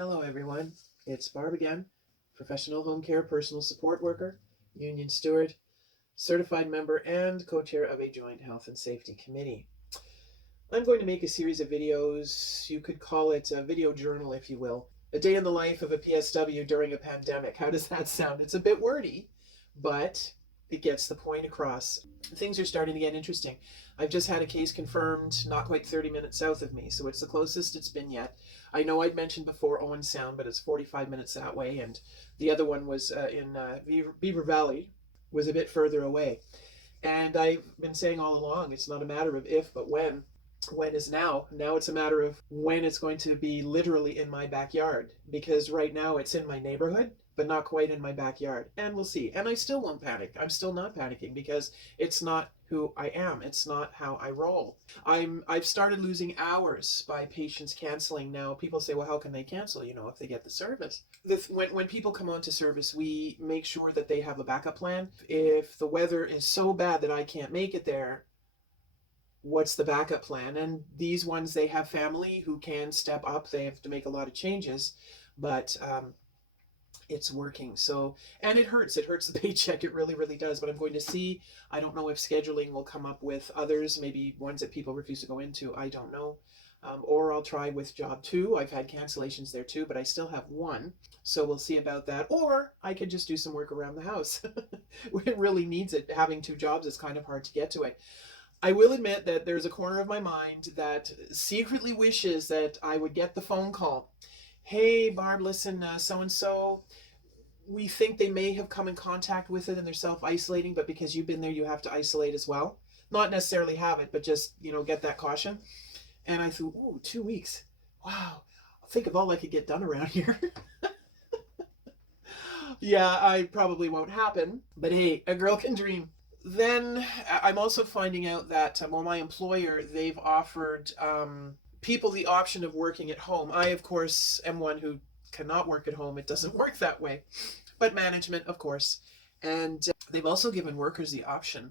Hello, everyone. It's Barb again, professional home care personal support worker, union steward, certified member, and co chair of a joint health and safety committee. I'm going to make a series of videos. You could call it a video journal, if you will. A day in the life of a PSW during a pandemic. How does that sound? It's a bit wordy, but it gets the point across. Things are starting to get interesting. I've just had a case confirmed not quite 30 minutes south of me, so it's the closest it's been yet. I know I'd mentioned before Owen Sound, but it's 45 minutes that way, and the other one was in Beaver Valley, was a bit further away. And I've been saying all along, it's not a matter of if, but when. When is now. Now it's a matter of when it's going to be literally in my backyard, because right now it's in my neighborhood but not quite in my backyard, and we'll see. And I still won't panic. I'm still not panicking because it's not who I am. It's not how I roll. I've started losing hours by patients canceling. Now people say, well, how can they cancel, if they get the service? When people come on to service, we make sure that they have a backup plan. If the weather is so bad that I can't make it there, what's the backup plan? And these ones, they have family who can step up. They have to make a lot of changes, but it's working. So, and it hurts the paycheck. It really, really does. But I'm going to see. I don't know if scheduling will come up with others, maybe ones that people refuse to go into. I don't know. Or I'll try with job 2. I've had cancellations there too, but I still have 1. So we'll see about that. Or I could just do some work around the house. It really needs it. Having 2 jobs is kind of hard to get to it. I will admit that there's a corner of my mind that secretly wishes that I would get the phone call. Hey, Barb, listen, so-and-so, we think they may have come in contact with it and they're self-isolating, but because you've been there, you have to isolate as well. Not necessarily have it, but just, get that caution. And I thought, oh, 2 weeks. Wow. Think of all I could get done around here. Yeah, I probably won't happen, but hey, a girl can dream. Then I'm also finding out that, my employer, they've offered people the option of working at home. I, of course, am one who cannot work at home. It doesn't work that way. But management, of course. And they've also given workers the option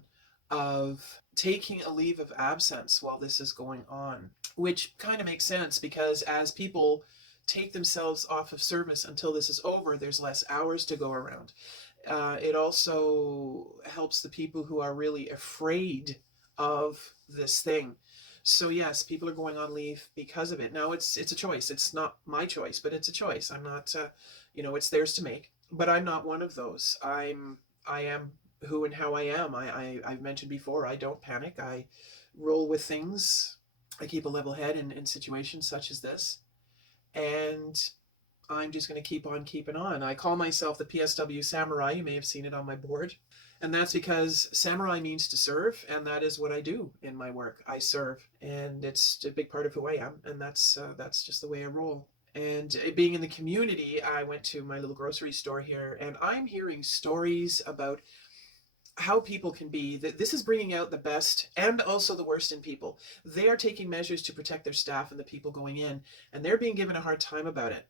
of taking a leave of absence while this is going on, which kind of makes sense because as people take themselves off of service until this is over, there's less hours to go around. It also helps the people who are really afraid of this thing. So yes, people are going on leave because of it. Now it's a choice. It's not my choice, but it's a choice. I'm not, it's theirs to make. But I'm not one of those. I am who and how I am. I've mentioned before, I don't panic. I roll with things. I keep a level head in situations such as this. And I'm just going to keep on keeping on. I call myself the PSW Samurai. You may have seen it on my board. And that's because samurai means to serve, and that is what I do in my work. I serve, and it's a big part of who I am, and that's just the way I roll. And being in the community, I went to my little grocery store here, and I'm hearing stories about how people can be. This is bringing out the best and also the worst in people. They are taking measures to protect their staff and the people going in, and they're being given a hard time about it.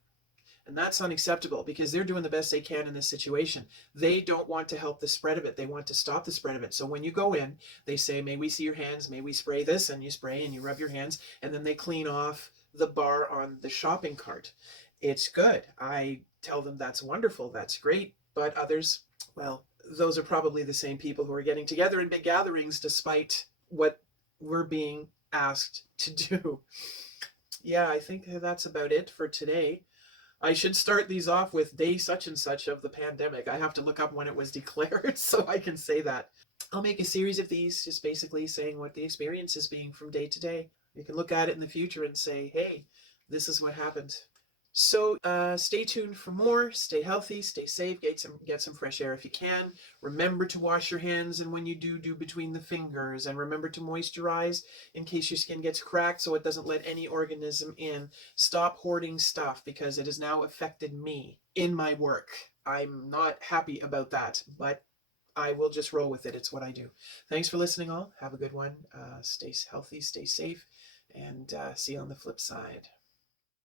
And that's unacceptable because they're doing the best they can in this situation. They don't want to help the spread of it. They want to stop the spread of it. So when you go in, they say, may we see your hands? May we spray this? And you spray and you rub your hands. And then they clean off the bar on the shopping cart. It's good. I tell them that's wonderful. That's great. But others, well, those are probably the same people who are getting together in big gatherings despite what we're being asked to do. Yeah, I think that's about it for today. I should start these off with day such and such of the pandemic. I have to look up when it was declared so I can say that. I'll make a series of these just basically saying what the experience is being from day to day. You can look at it in the future and say, hey, this is what happened. So stay tuned for more. Stay healthy, stay safe, get some fresh air if you can. Remember to wash your hands, and when you do between the fingers. And remember to moisturize in case your skin gets cracked so it doesn't let any organism in. Stop hoarding stuff because it has now affected me in my work. I'm not happy about that, but I will just roll with it. It's what I do. Thanks for listening all. Have a good one. Stay healthy, stay safe, and see you on the flip side.